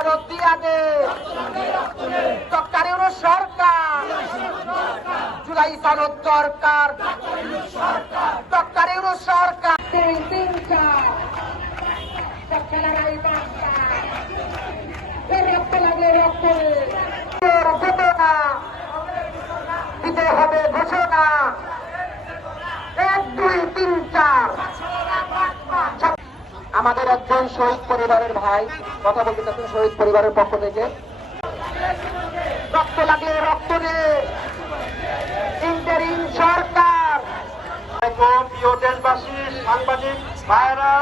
ফেরত দিয়া দে ডক্টর ইউনূস সরকার, জুলাই সনদ দরকার, ডক্টর ইউনূস সরকার। 2, 3, 4 লড়াই বার্তা, রক্ত লাগলে রক্ত দেবে না, দিতে হবে ঘোষণা। 1, 2, 3, 4 আমাদের একজন শহীদ পরিবারের ভাই কথা বলতে চাচ্ছেন শহীদ পরিবারের পক্ষ থেকে। রক্ত লাগলে রক্ত দে, ইন্টারিম সরকার। প্রিয় দেশবাসী, সাংবাদিক ভাইয়েরা,